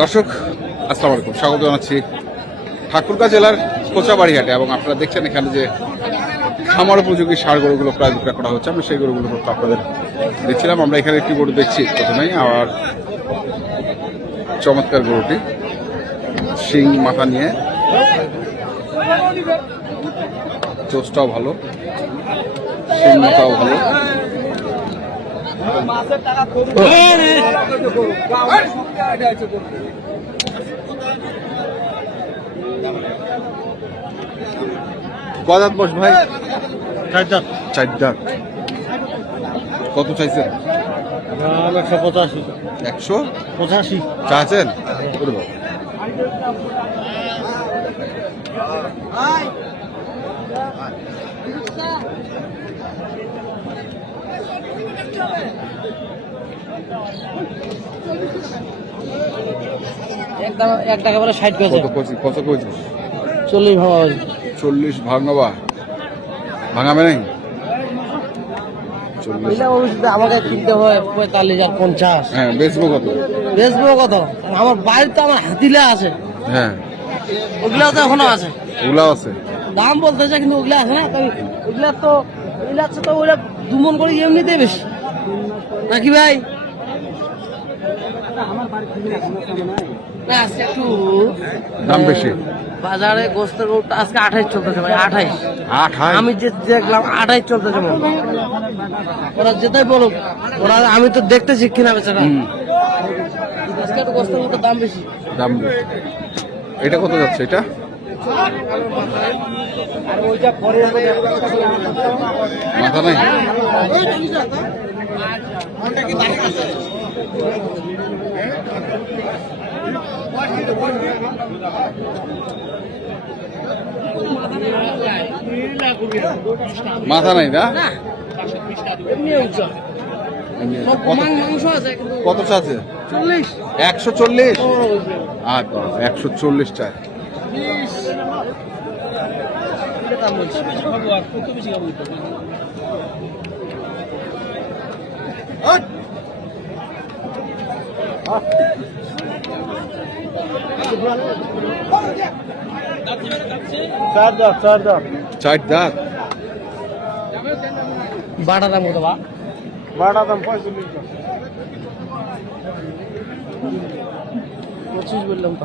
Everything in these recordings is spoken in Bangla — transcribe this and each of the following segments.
দর্শক আসসালামু আলাইকুম, স্বাগত জানাচ্ছি ঠাকুরগাঁ জেলার কোচাবাড়িহাটে। এবং আপনারা দেখছেন এখানে যে খামার উপযোগী ষাঁড় গরুগুলো প্রায় বিক্রয় করা হচ্ছে, আমরা সেই গরুগুলো আপনাদের দেখছিলাম। আমরা এখানে একটি গরু দেখছি প্রথমেই, আর চমৎকার গরুটি শিং মাথা নিয়ে, চোষটাও ভালো, শিং মাথাও ভালো। কদাত বস ভাই? চার দাঁত। কত চাইছেন? 185 185 চাচ্ছেন? এক টাকা বলে 60 পেয়েছে। কত কইছিস? 40 ভাঙা। 40 ভাঙাবা? ভাঙাবে নাই? আমাকে কিনতে হয় 45 আর 50। হ্যাঁ, বেচবো কত? আমার বাড়িতে আমার হাতিলা আছে। হ্যাঁ, ওগুলাও তো এখনো আছে। ওগুলাও আছে, দাম বলতেছে কিন্তু ওগুলা আছে না। ওগুলা তো ওগুলা 2 মণ করে এমনিতে বেশি নাকি ভাই? আজকে একটু দাম বেশি। বাজারে গোস্তের গরুটা আজকে 28 চলতেছে ভাই। 28 আমি যে দেখলাম 28 চলতেছে। ওরা যেটাই বলুক, ওরা আমি তো দেখতেছি কিনা বেচারা। আজকে একটু গোস্তের গরুটার দাম বেশি। এটা কত যাচ্ছে? এটা আর ওইটা পরে মাথা নাই? মাথা নাই না? কত চাচ্ছে? 140। 140 চায়। চার দাঁত। বাটা দাম কত? বাটা দাম 45। 25 বললাম তো।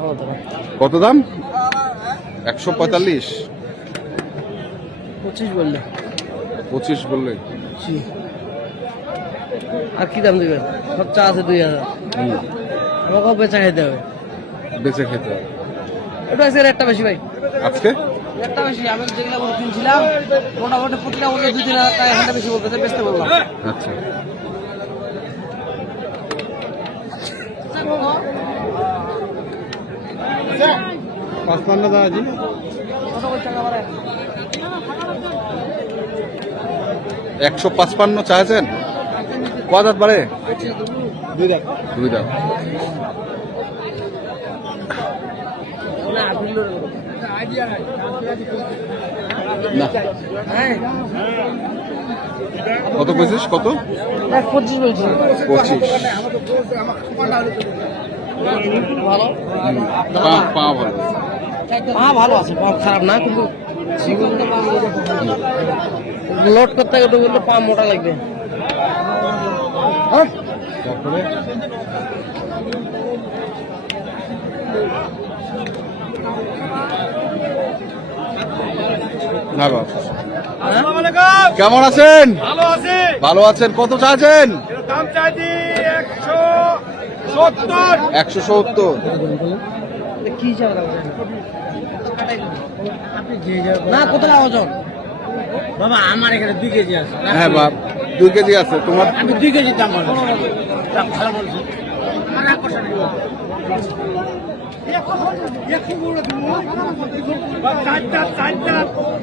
কত দাম? 145। 25 বললে। 25 বললে? আর কি দাম দিবেন? খরচা আছে 2000। আমাকেও বেচা খেতে হবে। বেঁচে খেতে হবে। এটা আছে একটা বেশি ভাই। আজকে একটা বেশি। আমি যেগুলা গরু কিনছিলাম মোটামুটি প্রতিটা বলতে 2-3 টাকা একটা বেশি বলতেছে, বেচতে বললাম। আচ্ছা, পাঁচ পান্না দাদা কত করে টাকা বাড়ায়? 155 চাইছেন? কত দাঁত বাড়ে? 2 দাঁত। 2 দাঁত। না বিল্লোর না, হ্যাঁ। কত কইছিস? কত? 25 বলছি। 25। ভালো পা ভালো। ভালো আছে, পা খারাপ না, কিন্তু লোড করতে গেলে বললে পা মোটা লাগবে। তারপরে না বাবা, কেমন আছেন? ভালো আছে। ভালো আছেন। কত চাইছেন? দাম চাইছি 170। 170। কি না কত ওজন? বাবা আমার এখানে 2 কেজি আছে। হ্যাঁ বাপ, 2 কেজি আছে তোমার। আমি 2 কেজির দাম বলছি। ভালো বলছি।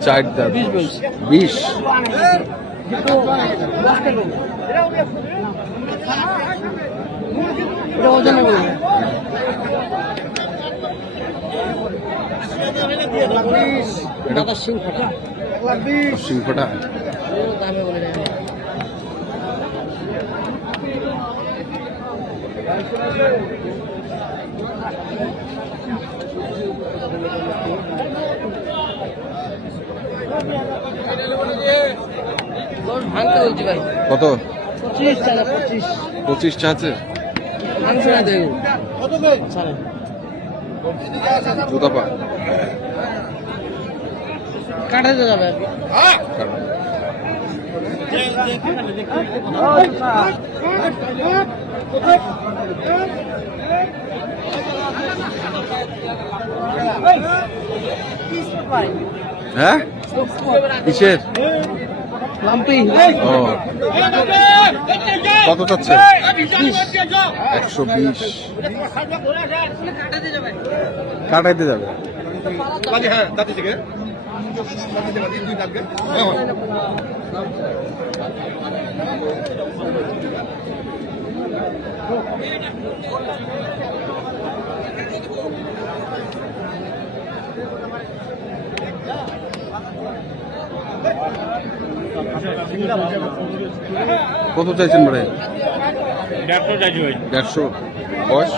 চার দাঁত। 20। ওজন এটা সিংহটা দামে বলে দেয়। ভাঙতে বলছি ভাই কত? 25 টাকা 25 25 চাচ্ছে। ভাঙছে না দেখুন জুতা পা কাটাতে যাবে হ্যাঁ কিসের? লাম্পি ও কত চাচ্ছে? 120। কাটাইতে যাবে। কত চাইছেন ভাই? 150 চাইছি ভাই। 150। বয়স?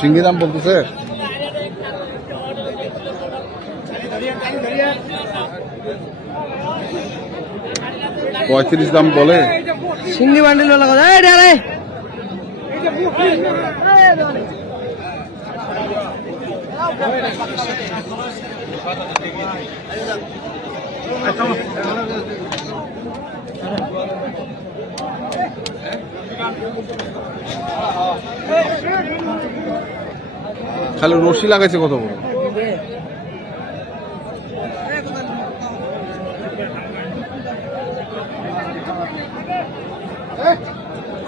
সিঙ্গি দাম বলতেছে। $35 দাম বলে। সিঙ্গি বান্ডিল লাগা যায় রে রে খালি রশি লাগাইছে কত বড়?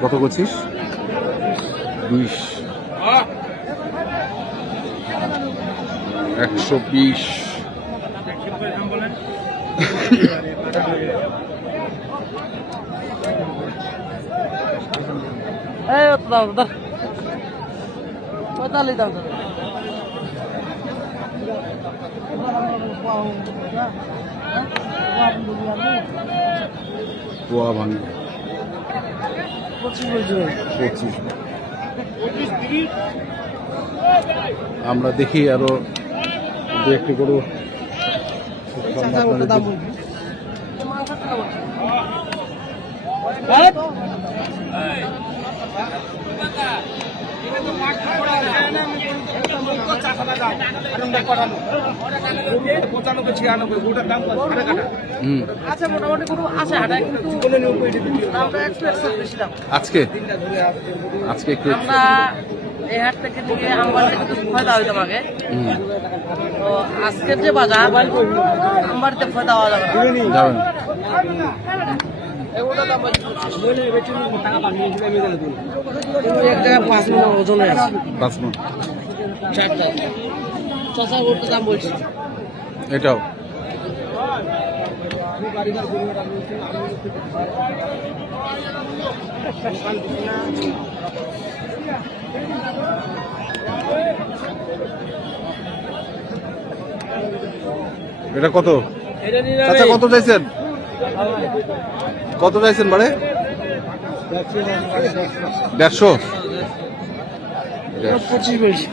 কত করছিস? 20। 120। এই তো দাও দাও 45 দাও পোয়া ভাঙে 25 বলছি 25। আমরা দেখি আরো দু একটি গরু দাম বলছি আচ্ছা মোটামুটি কোনো আছে হাটা কিন্তু দামটা একটু বেশি দাম আজকে আজকে একটু আমরা এই হাট থেকে নিয়ে আমবাড়িতে কিন্তু ফয়দা হইতাম আগে তো আজকের যে বাজার আমবাড়িতে ফয়দা হওয়া যাবে না যাবেন। এক জায়গায় 5 মণ ওজনে আছে 5 মণ। 4টা চষা গরুটার দাম বলছি এটাও এটা কত? আচ্ছা কত চাইছেন? কত চাইছেন বাড়ে? 150। 25 বলছি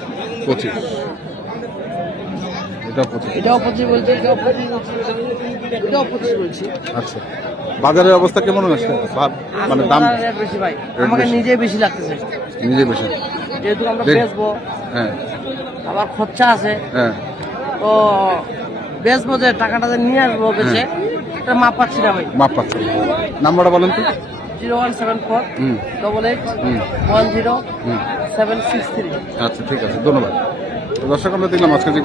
25। এটা 25। এটাও 25 বলছি এটাও 25 বলছি এটাও 25 বলছি আচ্ছা বাজারের অবস্থা কেমন আছে? মানে দাম রেট বেশি ভাই রেট আমাকে বেশি। নিজে বেশি লাগতেছে নিজে বেশি। যেহেতু আমরা দেখ। বেচবো হ্যাঁ আবার খরচা আছে হ্যাঁ তো বেচবো যে টাকাটা যে নিয়ে আসবো বেচে এটা মাপ পাচ্ছি না ভাই মাপ পাচ্ছেন। নাম্বারটা বলেন তো। 0174 হুম 88 হুম 10 হুম 763 আচ্ছা ঠিক আছে ধন্যবাদ। তো দর্শক আমরা দেখলাম আজকে যে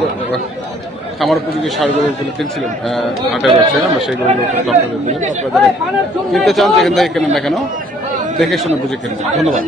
খামার উপযোগী সার গরুগুলো কিনছিলেন হাটে রয়েছে, আমরা সেই গরুগুলো কিন্তু আপনাদের দিলাম। আপনাদের কিনতে চান যেখান থেকে কেনেন না কেন দেখে শুনে বুঝে কিনবেন। ধন্যবাদ।